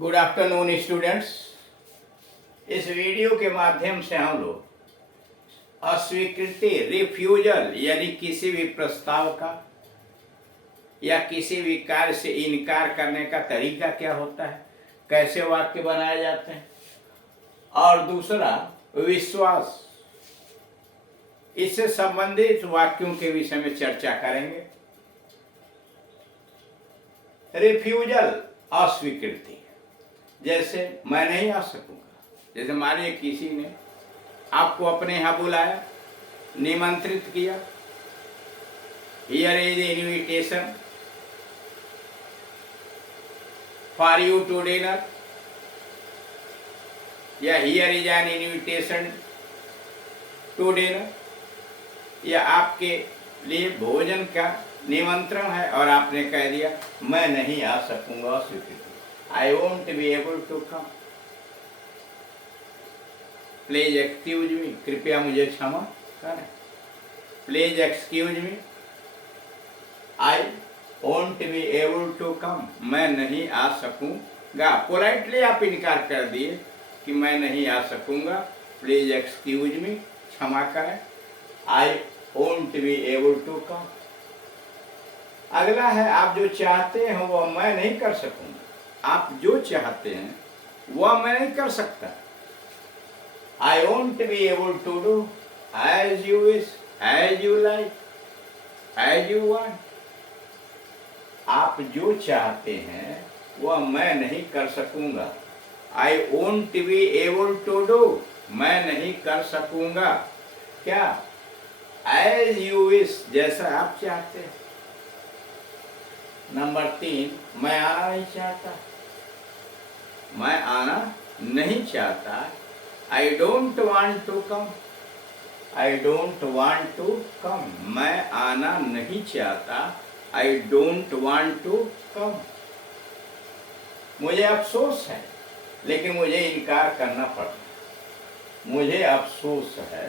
Good afternoon students. इस video के माध्यम से हम लोग अस्वीकृति रिफ्यूजल यानी किसी भी प्रस्ताव का या किसी भी कार्य से इनकार करने का तरीका क्या होता है, कैसे वाक्य बनाए जाते हैं, और दूसरा विश्वास, इससे संबंधित वाक्यों के विषय में चर्चा करेंगे। रिफ्यूजल अस्वीकृति, जैसे मैं नहीं आ सकूंगा। जैसे मानिए किसी ने आपको अपने यहाँ बुलाया, निमंत्रित किया, here is invitation for you to dinner, या here is an invitation to dinner, या आपके लिए भोजन का निमंत्रण है और आपने कह दिया मैं नहीं आ सकूंगा, अस्वीकृति, I won't be able to come. Please excuse me. कृपया मुझे क्षमा करें. Please excuse me. I won't be able to come. मैं नहीं आ सकूंगा. पोलाइटली आप इनकार कर दिए कि मैं नहीं आ सकूंगा. Please excuse me. क्षमा करें. I won't be able to come. अगला है आप जो चाहते हैं वो मैं नहीं कर सकूंगा. आप जो चाहते हैं वह मैं नहीं कर सकता. I won't be able to do as you wish, as you like, as you want. आप जो चाहते हैं वह मैं नहीं कर सकूंगा. I won't be able to do, मैं नहीं कर सकूंगा. क्या? As you wish, जैसा आप चाहते हैं. नंबर 3, मैं आना नहीं चाहता. मैं आना नहीं चाहता. I don't want to come. I don't want to come. मैं आना नहीं चाहता. I don't want to come. मुझे अफसोस है लेकिन मुझे इनकार करना पड़ा. मुझे अफसोस है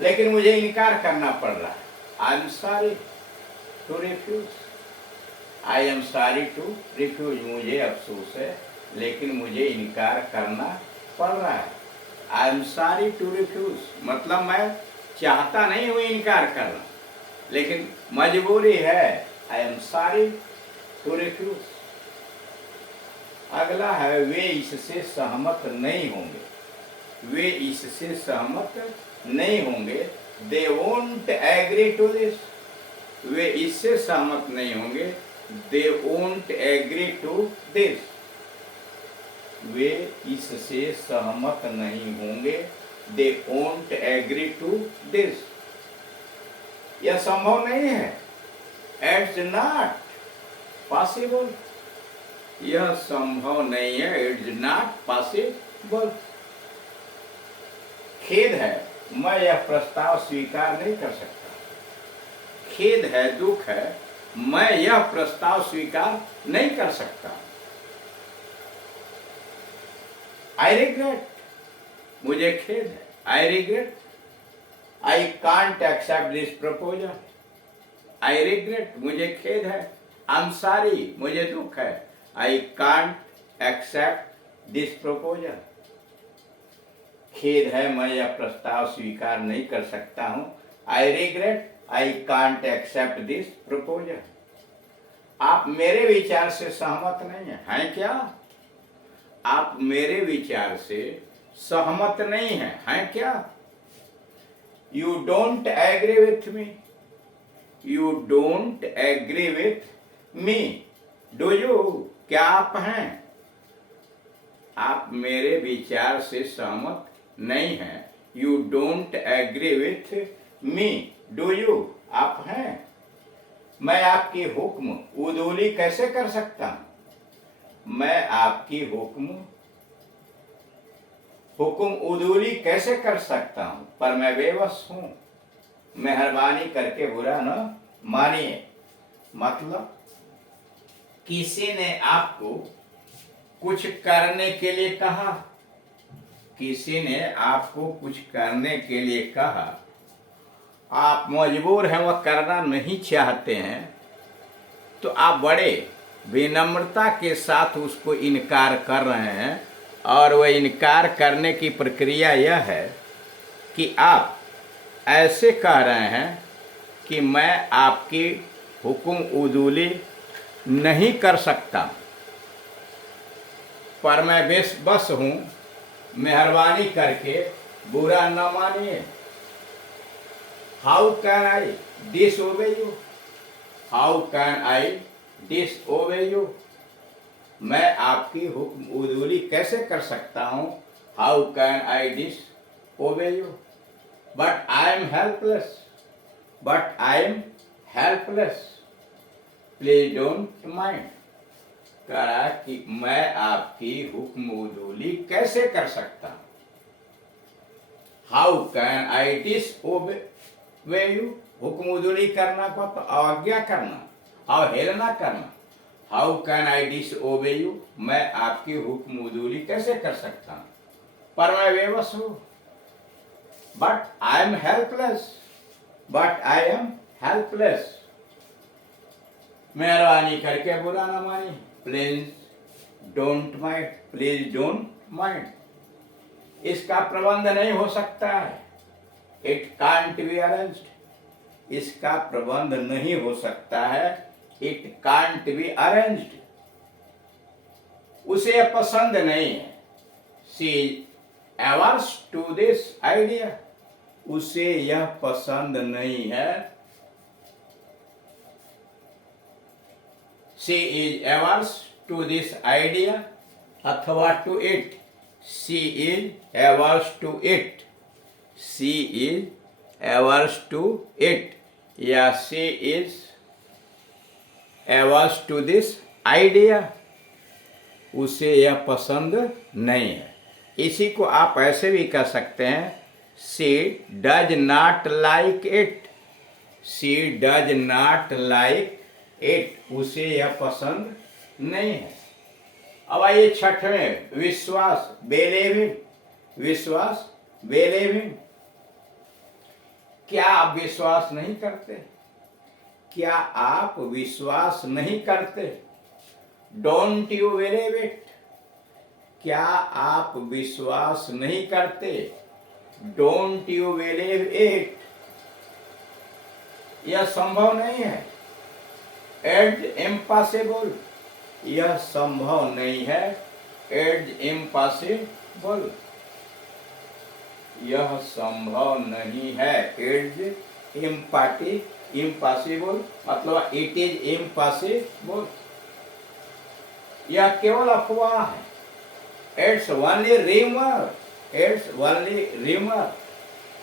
लेकिन मुझे इनकार करना पड़ रहा है. I am sorry to refuse. I am sorry to refuse. मुझे अफसोस है लेकिन मुझे इनकार करना पड़ रहा है. I am sorry to refuse मतलब मैं चाहता नहीं हूँ इनकार करना लेकिन मजबूरी है. I am sorry to refuse. अगला है वे इससे सहमत नहीं होंगे. वे इससे सहमत नहीं होंगे. They won't agree to this. वे इससे सहमत नहीं होंगे. They won't agree to this. वे इससे सहमत नहीं होंगे. They won't agree to this. यह संभव नहीं है. It's not possible. यह संभव नहीं है. It's not possible. खेद है, मैं यह प्रस्ताव स्वीकार नहीं कर सकता. खेद है, दुख है, मैं यह प्रस्ताव स्वीकार नहीं कर सकता. I regret, मुझे खेद है. I regret. I can't accept this proposal. I regret, मुझे खेद है. I'm sorry, मुझे दुख है. I can't accept this proposal. खेद है, मैं यह प्रस्ताव स्वीकार नहीं कर सकता हूं. I regret, I can't accept this proposal. आप मेरे विचार से सहमत नहीं हैं क्या? आप मेरे विचार से सहमत नहीं हैं क्या? You don't agree with me. You don't agree with me. Do you? क्या आप हैं? आप मेरे विचार से सहमत नहीं हैं. You don't agree with me. Do you? आप हैं. मैं आपकी हुक्म उदूली कैसे कर सकता हूं? मैं आपकी हुक्म उदूली कैसे कर सकता हूं? पर मैं बेबस हूं. मेहरबानी करके बुरा न मानिए. मतलब किसी ने आपको कुछ करने के लिए कहा. किसी ने आपको कुछ करने के लिए कहा. आप मजबूर हैं, वह करना नहीं चाहते हैं, तो आप बड़े विनम्रता के साथ उसको इनकार कर रहे हैं, और वह इनकार करने की प्रक्रिया यह है कि आप ऐसे कह रहे हैं कि मैं आपकी हुक्म उदूली नहीं कर सकता, पर मैं बस हूँ, मेहरबानी करके बुरा न मानिए। How can I disobey you? How can I disobey you? मैं आपकी हुक्म उदूली कैसे कर सकता हूँ? How can I disobey you? But I am helpless, but I am helpless, please don't mind. कहा कि मैं आपकी हुक्म उदूली कैसे कर सकता हूँ? How can I disobey you? हुक्म उदूली करना को तो अवज्ञा करना, अवहेलना करना। How can I disobey you? मैं आपकी हुक्म उदूली कैसे कर सकता हूँ, पर मैं बेबस हूँ। But I am helpless, but I am helpless, मेहरबानी करके बुरा ना मानिए। Please don't mind, please don't mind. इसका प्रबंध नहीं हो सकता है। It can't be arranged. इसका प्रबंध नहीं हो सकता है। It can't be arranged. उसे पसंद नहीं है। She averse to this idea. उसे यह पसंद नहीं है। She is averse to this idea अथवा to it. She is averse to it. She is averse to it या she is averse to this idea. उसे यह पसंद नहीं है। इसी को आप ऐसे भी कह सकते हैं, she does not like it. She does not like it. उसे यह पसंद नहीं है। अब आइए छठवें, विश्वास, बिलीविंग। विश्वास, बिलीविंग। क्या आप विश्वास नहीं करते? क्या आप विश्वास नहीं करते? Don't you believe it? क्या आप विश्वास नहीं करते? Don't you believe it? यह संभव नहीं है। It's impossible. यह संभव नहीं है। It's impossible. यह संभव नहीं है। इट्स इम्पॉसिबल मतलब इट इज इम्पॉसिबल। यह केवल अफवाह है। It's only reamer. It's only reamer.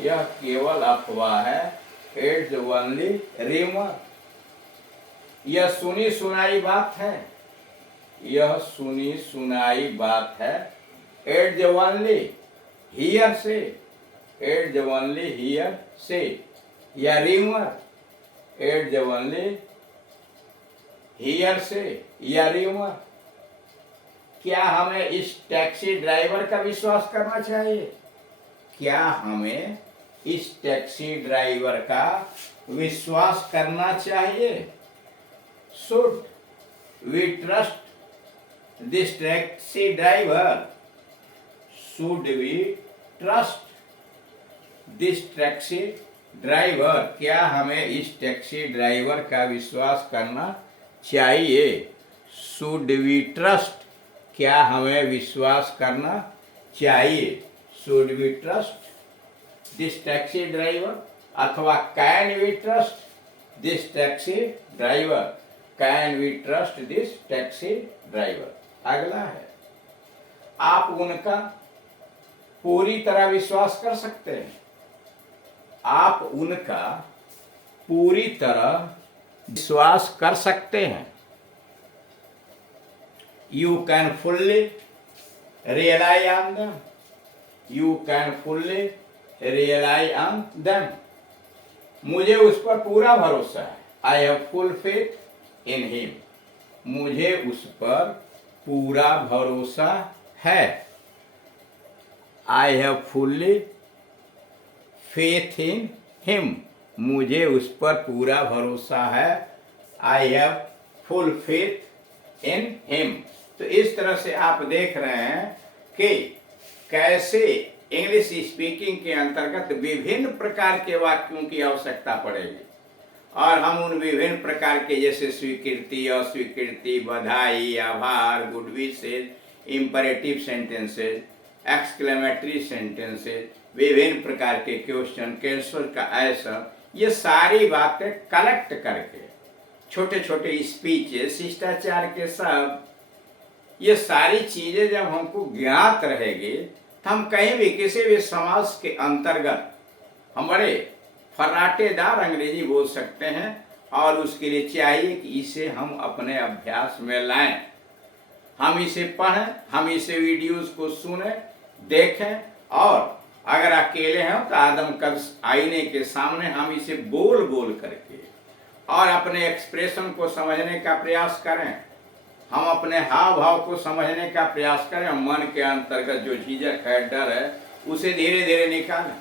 यह केवल अफवाह है। It's only reamer. यह सुनी सुनाई बात है। यह सुनी सुनाई बात है। इट्स ओनली हियर से। इट्स ओनली हियर से या रिमर। इट्स ओनली हियर से या रिमर। क्या हमें इस टैक्सी ड्राइवर का विश्वास करना चाहिए? क्या हमें इस टैक्सी ड्राइवर का विश्वास करना चाहिए? Should we trust this taxi driver? Should we trust this taxi driver? क्या हमें इस टैक्सी ड्राइवर का विश्वास करना चाहिए? Should we trust? क्या हमें विश्वास करना चाहिए? Should we trust this taxi driver अथवा can we trust this taxi driver? Can we trust this taxi driver? अगला है, आप उनका पूरी तरह विश्वास कर सकते हैं। आप उनका पूरी तरह विश्वास कर सकते हैं। You can fully rely on them. You can fully rely on them. मुझे उस पर पूरा भरोसा है। I have full faith in him. मुझे उस पर पूरा भरोसा है। I have fully faith in him. मुझे उस पर पूरा भरोसा है। I have full faith in him. तो इस तरह से आप देख रहे हैं कि कैसे इंग्लिश स्पीकिंग के अंतर्गत विभिन्न प्रकार के वाक्यों की आवश्यकता पड़ेगी, और हम उन विभिन्न प्रकार के जैसे स्वीकृति, अस्वीकृति, बधाई, आभार, good wishes, imperative sentences, exclamatory sentences, विभिन्न प्रकार के क्वेश्चन, कैंसर का ऐसा, ये सारी बातें कलेक्ट करके छोटे छोटे स्पीचेस, शिष्टाचार के सब, ये सारी चीजें जब हमको ज्ञात रहेगी तो हम कहीं भी किसी भी समाज के अंतर्गत हम बड़े फर्राटेदार अंग्रेजी बोल सकते हैं। और उसके लिए चाहिए कि इसे हम अपने अभ्यास में लाएं, हम इसे पढ़ें, हम इसे वीडियोस को सुने, देखें, और अगर अकेले हैं तो आदमकद आईने के सामने हम इसे बोल बोल करके और अपने एक्सप्रेशन को समझने का प्रयास करें, हम अपने हाव भाव को समझने का प्रयास करें, मन के अंतर्गत जो झिझक है, डर है, उसे धीरे धीरे निकालें।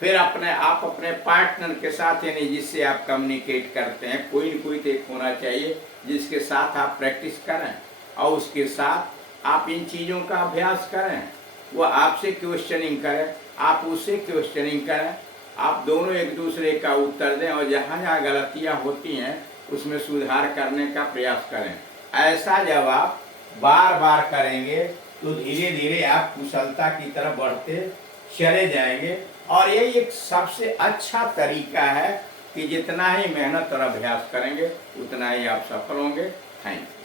फिर आप अपने पार्टनर के साथ, यानी जिससे आप कम्युनिकेट करते हैं, कोई न कोई तो एक होना चाहिए जिसके साथ आप प्रैक्टिस करें, और उसके साथ आप इन चीज़ों का अभ्यास करें। वो आपसे क्वेश्चनिंग करें, आप उससे क्वेश्चनिंग करें, आप दोनों एक दूसरे का उत्तर दें, और जहाँ जहाँ गलतियाँ होती हैं उसमें सुधार करने का प्रयास करें। ऐसा जब आप बार बार करेंगे तो धीरे धीरे आप कुशलता की तरफ बढ़ते चले जाएंगे। और ये एक सबसे अच्छा तरीका है कि जितना ही मेहनत और अभ्यास करेंगे उतना ही आप सफल होंगे। Thank you.